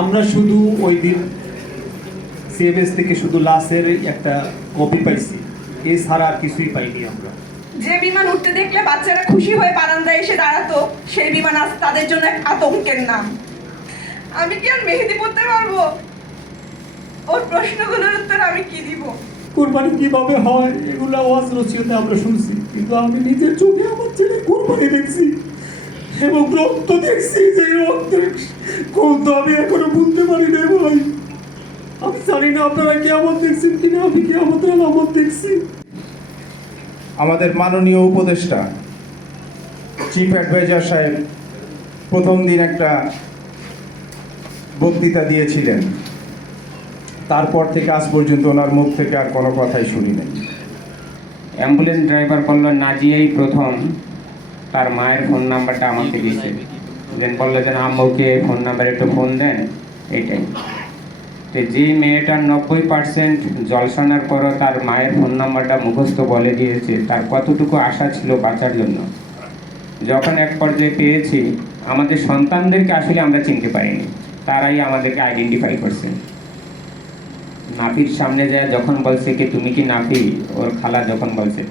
আমরা শুধু ওই দিন সিএমএস থেকে শুধু লাশের একটা কপি পাইছি, এছাড়া আর কিছুই পাইনি আমরা। যে বিমান উঠতে দেখলে বাচ্চারা খুশি হয়ে বারান্দায় এসে দাঁড়াতো, সেই বিমান আজ তাদের জন্য এক আতঙ্কের নাম। আমি কি আর মেহেদি পড়তে পারবো? ওর প্রশ্নগুলোর উত্তর আমি কি দিব? কোরবানি কিভাবে হয় এগুলো ওয়াজ রচিতে আমরা শুনছি, কিন্তু আমি নিজের চোখে আমার ছেলে কোরবানি দেখছি এবং রক্ত দেখছি, যে রক্তের তো আমি এখনো বুঝতে পারি না ভাই। আমি জানি না আপনারা কেমন দেখছেন কিনা, আমি কেমন আলামত দেখছি। আমাদের মাননীয় উপদেষ্টা চিফ অ্যাডভাইজার সাহেব প্রথম দিন একটা বক্তৃতা দিয়েছিলেন, তারপর থেকে আজ পর্যন্ত ওনার মুখ থেকে আর কোনো কথাই শুনি নাই। অ্যাম্বুলেন্স ড্রাইভার বললো নাজিয়াই প্রথম তার মায়ের ফোন নাম্বারটা আমাকে দিয়েছে, দেন বললো যেন আম্মুকে ফোন নাম্বার একটু ফোন দেন। এইটাই তো, যে মেয়েটার 90% জলসানোর পরও তার মায়ের ফোন নাম্বারটা মুখস্থ বলে দিয়েছে, তার কতটুকু আশা ছিল বাঁচার জন্য। যখন এক পর্যায়ে পেয়েছি, আমাদের সন্তানদেরকে আসলে আমরা চিনতে পারিনি, তারাই আমাদেরকে আইডেন্টিফাই করছে। নাফির সামনে যায় যখন বলছে কি তুমি কি নাফি, ওর খালা যখন বলছে,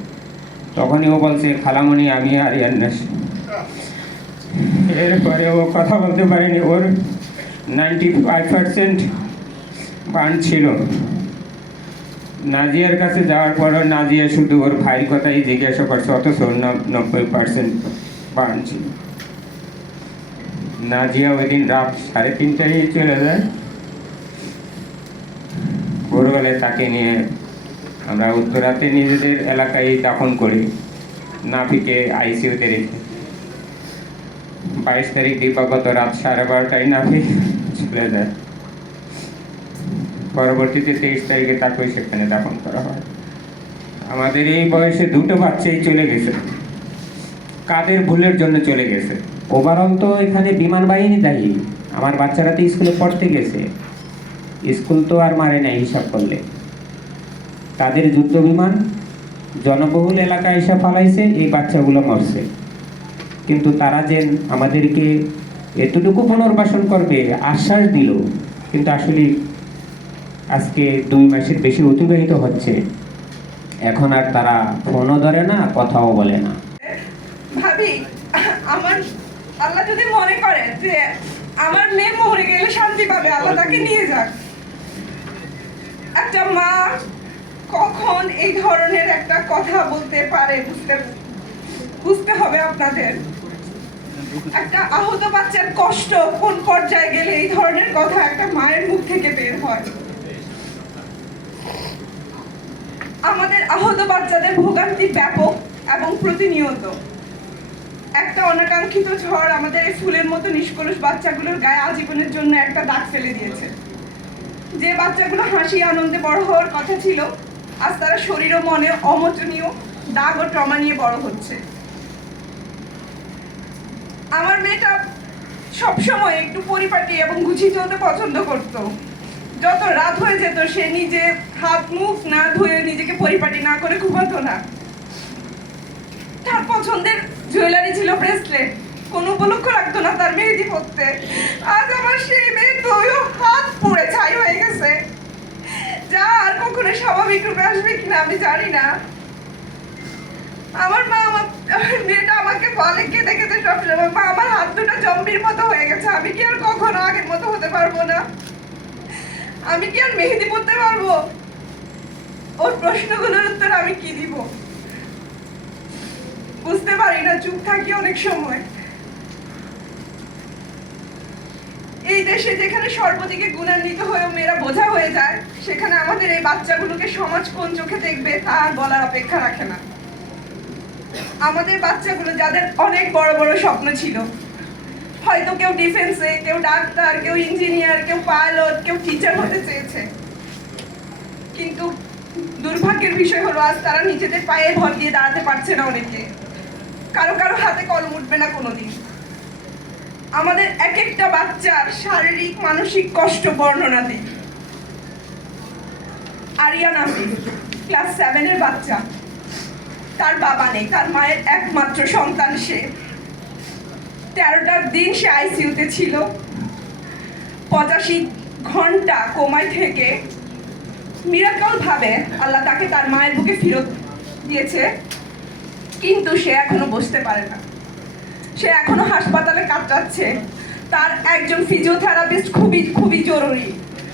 তখনই ও বলছে খালামণি আমি আরিয়ান্নাস। এরপরে ও কথা বলতে পারেনি, ওর 95% বার্ন ছিল। নাজিয়ার কাছে যাওয়ার পরও নাজিয়া শুধু ওর ভাইয়ের কথাই জিজ্ঞাসা করছে, অথচ ওর 90% বার্ন ছিল। নাজিয়া ওই দিন রাত 3:30টায় চলে যায়। ভোরবেলায় তাকে নিয়ে আমরা উত্তরাতে নিজেদের এলাকায় দাফন করি, নাফিকে আইসিইউতে রেখে। 22 তারিখ দিবাগত রাত 12:30টায় নাফি চলে যায়। পরবর্তীতে 23 তারিখে তাকে সেখানে দাফন করা হয়। আমাদের এই বয়সে দুটো বাচ্চাই চলে গেছে, কাদের ভুলের জন্য চলে গেছে? ওভারঅল তো এখানে বিমান বাহিনী দায়ী। আমার বাচ্চারা তো স্কুলে পড়তে গেছে, স্কুল তো আর মারে নাই হিসাব করলে। তাদের যুদ্ধ বিমান জনবহুল এলাকায় এসে ফালাইছে, এই বাচ্চাগুলো মরছে। কিন্তু তারা যে আমাদেরকে এতটুকু পুনর্বাসন করবে আশ্বাস দিল, কিন্তু আসলে আজকে 2 মাসের বেশি অতিবাহিত হচ্ছে, এখন আর তারা ফোনও ধরে না, কথাও বলে না। ভাবি, আমার আল্লাহ যদি মনে করে যে আমার মেয়ে মরে গেলে শান্তি পাবে, আল্লাহ তাকে নিয়ে যাক। একটা মা কখন এই ধরনের একটা কথা বলতে পারে বুঝতে হবে আপনাদের। একটা আহত বাচ্চার কষ্ট কোন পর্যায়ে গেলে এই ধরনের কথা একটা মায়ের মুখ থেকে বের হয়। আমাদের আহত বাচ্চাদের ভোগান্তি ব্যাপক এবং প্রতিনিয়ত। একটা অনাকাঙ্ক্ষিত ঝড় আমাদের এই ফুলের মতো নিষ্কলুষ বাচ্চাগুলোর গায়ে আজীবনের জন্য একটা দাগ ফেলে দিয়েছে। যে বাচ্চাগুলো হাসি আনন্দে বড় হওয়ার কথা ছিল, আজ তারা শরীর ও মনে অমোচনীয় দাগ ও ট্রমা নিয়ে বড় হচ্ছে। আমার মেয়েটা সবসময় একটু পরিপাটি এবং গুছিয়ে চলতে পছন্দ করত। যত রাত হয়ে যেত সে নিজে হাত মুখ না ধুয়ে নিজেকে পরিপাটি না করে ঘুমাতো না। তার পছন্দের জুয়েলারি ছিল ব্রেসলেট, কোনো উপলক্ষ রাখতো না তার মেহেদি পরতে। আজ আমার সেই মেয়ে দুইও হাত পুড়ে ছাই হয়ে গেছে, যা আর কখনো স্বাভাবিক রূপে আসবে কিনা আমি জানি না। আমার মেয়েটা আমাকে বলে কেঁদে কেঁদে সবসময়, মা আমার হাত দুটো জম্বির মতো হয়ে গেছে, আমি কি আর কখনো আগের মতো হতে পারবো না? আমি কি আর মেহেদি পড়তে পারবো? ওর প্রশ্নগুলোর উত্তর আমি কি দিব? বুঝতে পারি না, চুপ থাকি অনেক সময়। এই দেশে যেখানে সর্বদিকে গুণান্বিত হয়েও মেয়েরা বোঝা হয়ে যায়, সেখানে আমাদের এই বাচ্চাগুলোকে সমাজ কোন চোখে দেখবে তা আর বলার অপেক্ষা রাখে না। আমাদের বাচ্চাগুলো যাদের অনেক বড় বড় স্বপ্ন ছিল, হয়তো কেউ ডিফেন্সে, কেউ ডাক্তার, কেউ ইঞ্জিনিয়ার, কেউ পাইলট, কেউ টিচার হতে চেয়েছে, কিন্তু দুর্ভাগ্যের বিষয় হলো আজ তারা নিজেদের পায়ে ভর দিয়ে দাঁড়াতে পারছে না। অনেকে, কারো কারো হাতে কলম উঠবে না কোনোদিন। আমাদের এক একটা বাচ্চার শারীরিক মানসিক কষ্ট বর্ণনা দিই। আরিয়ান আফিফ ক্লাস 7-এর বাচ্চা, তার বাবা নেই, তার মায়ের একমাত্র সন্তান সে। 13টা দিন সে আইসিইউতে ছিল। 85 ঘন্টা কোমায় থেকে মিরাকল ভাবে আল্লাহ তাকে তার মায়ের বুকে ফেরত দিয়েছে, কিন্তু সে এখনো বসতে পারে না। সে এখনো হাসপাতালে কাটাচ্ছে। তার একজন ফিজিওথেরাপিস্ট খুবই খুবই জরুরি,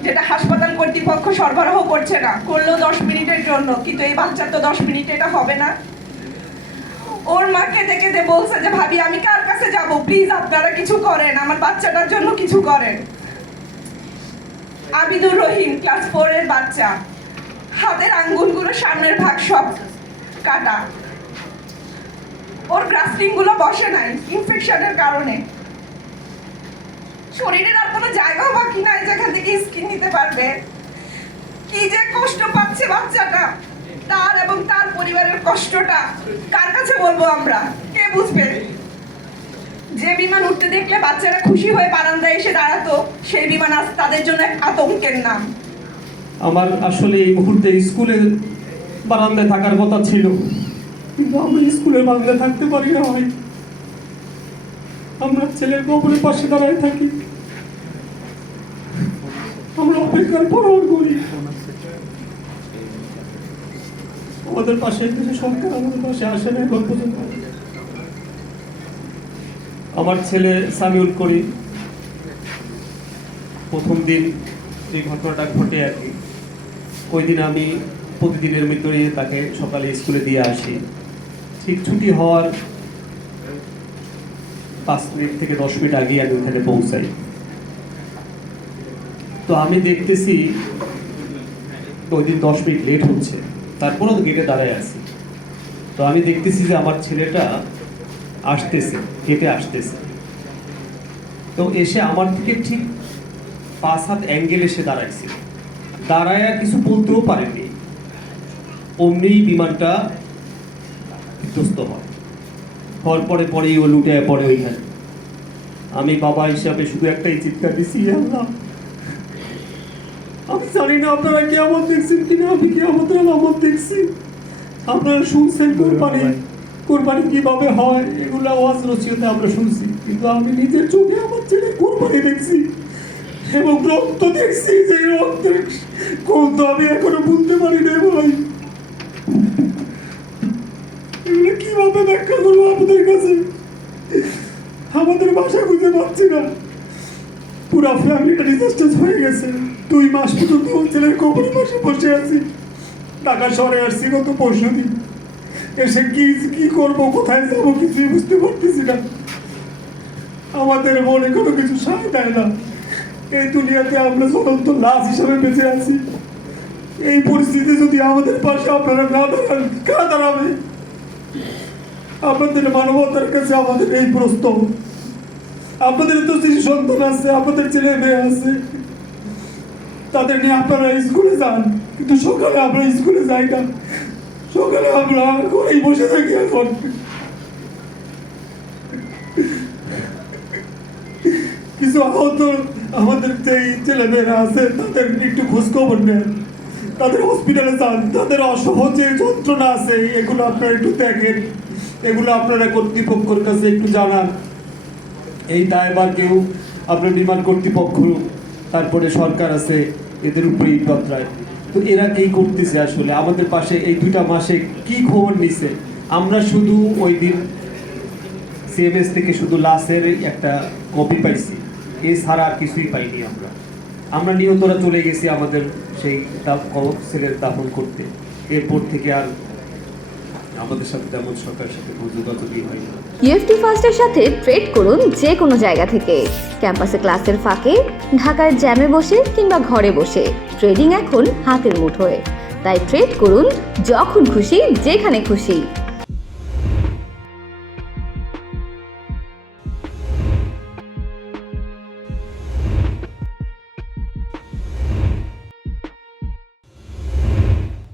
যেটা হাসপাতাল কর্তৃপক্ষ সরবরাহ করছে না, করলেও 10 মিনিটের জন্য, কিন্তু এই বাচ্চার তো 10 মিনিটে এটা হবে না। ওর মাকে ডেকে বলছে যে ভাবি আমি কার কাছে যাব, প্লিজ আপনারা কিছু করেন, আমার বাচ্চাটার জন্য কিছু করেন। আবিদুর রহিম ক্লাস 4 এর বাচ্চা, হাতের আঙ্গুলগুলো সামনের ভাগ সব কাটা, ওর গ্রাফটিং গুলো বসে নাই ইনফেকশনের কারণে। শরীরের আর কোনো জায়গাও বাকি নাই যেখান থেকে স্কিন নিতে পারবে। কি যে কষ্ট পাচ্ছে বাচ্চাটা, তার এবং তার পরিবারের কষ্টটা কার কাছে বলবো আমরা, কে বুঝবে? যে বিমান উঠতে দেখলে বাচ্চারা খুশি হয়ে বারান্দায় এসে দাঁড়াতো, সেই বিমান আজ তাদের জন্য এক আতঙ্কের নাম। আমার আসলে এই মুহূর্তে স্কুলের বারান্দায় থাকার কথা ছিল, কিন্তু আমরা স্কুলের বারান্দায় থাকতে পারি না ভাই। আমরা ছেলের কবরের পাশে দাঁড়ায় থাকি, আমরা অপেক্ষার পরোয়ার করি। আমাদের পাশে কিছু সরকার আমাদের পাশে আসে না এখন পর্যন্ত। আমার ছেলে সামিউল করিম প্রথম দিন এই ঘটনাটা ঘটে আর কি, ওই দিন আমি প্রতিদিনের ভিতরে তাকে সকালে স্কুলে দিয়ে আসি। ঠিক ছুটি হওয়ার 5 মিনিট থেকে 10 মিনিট আগে আমি ওখানে পৌঁছাই। তো আমি দেখতেছি ওই দিন 10 মিনিট লেট হচ্ছে, তারপরেও গেটে দাঁড়ায় আছি। তো আমি দেখতেছি যে আমার ছেলেটা আসতেছে, হেঁটে আসতেছে। তো এসে আমার থেকে ঠিক 5 হাত অ্যাঙ্গেল এসে দাঁড়াইছে, দাঁড়ায় কিছু বলতেও পারেনি, অমনি বিমানটা বিধ্বস্ত হয়। হওয়ার পরেই ও লুটে পড়ে ওইখানে। আমি বাবা হিসাবে শুধু একটাই চিৎকার দিছি, আল্লাহ আমি জানি না আপনারা কিয়ামত দেখছেন কিনা, আমি কিয়ামতের আলামত দেখছি। আপনারা শুনছেন কোরবানি কিভাবে হয়, এগুলো ওয়াজ নসিহতে আমরা শুনছি, কিন্তু আমি নিজের চোখে আমার ছেলে কোরবানি দেখছি এবং রক্ত দেখছি। যে রক্তের গন্ধ আমি এখনো বুঝতে পারি না ভাই। এগুলো কিভাবে ব্যাখ্যা করবো আপনাদের কাছে, আমাদের ভাষা খুঁজে পাচ্ছি না। পুরা ফ্যামিলিটা ডিজাস্টার হয়ে গেছে। 2 মাস পর্যন্ত ছেলের কবরের পাশে বসে আছি। ঢাকা শহরে আসছি গত পরশুদিন। এসে কি করবো, কোথায় যাবো কিছুই বুঝতে পারতেছি না। আমাদের মনে কোনো কিছু সায় দেয় না। এই দুনিয়াতে আমরা জ্বলন্ত লাশ হিসাবে বেঁচে আছি। এই পরিস্থিতি যদি আমাদের পাশে আপনারা না দাঁড়ান, কারা দাঁড়াবে? আপনাদের মানবতার কাছে আমাদের এই প্রস্তাব। আপনাদের তো শিশু সন্তান আছে, আপনাদের ছেলে মেয়ে আছে, তাদের নিয়ে আপনারা স্কুলে যান, কিন্তু সকালে আমরা স্কুলে যাই না। সকালে আমরা ঘরেই বসে থাকি। এখন কিছু আহত আমাদের যে ছেলে মেয়েরা আছে তাদের একটু খোঁজ খবর নেন, তাদের হসপিটালে যান, তাদের অসহ যে যন্ত্রণা আছে এগুলো আপনারা একটু দেখেন, এগুলো আপনারা কর্তৃপক্ষের কাছে একটু জানান। এই দায়ভার কেউ আপনার বিমান কর্তৃপক্ষ, তারপরে সরকার আছে, এদের উপরেই যাত্রায়। তো এরা এই করতেছে আসলে আমাদের পাশে এই 2টা মাসে কি খবর নিছে? আমরা শুধু ওই দিন সিএমএস থেকে শুধু লাশের একটা কপি পাইছি, এছাড়া আর কিছুই পাইনি। আমরা নিহতরা চলে গেছি আমাদের সেই ছেলের দাফন করতে। এরপর থেকে আর আমাদের সাথে তেমন সরকারের সাথে যোগাযোগই হয় না। ইউএফটি ফার্স্টের সাথে ট্রেড করুন যে কোনো জায়গা থেকে, ক্যাম্পাসে ক্লাসের ফাঁকে, ঢাকার জ্যামে বসে কিংবা ঘরে বসে। ট্রেডিং এখন হাতের মুঠোয়, তাই ট্রেড করুন যখন খুশি যেখানে খুশি।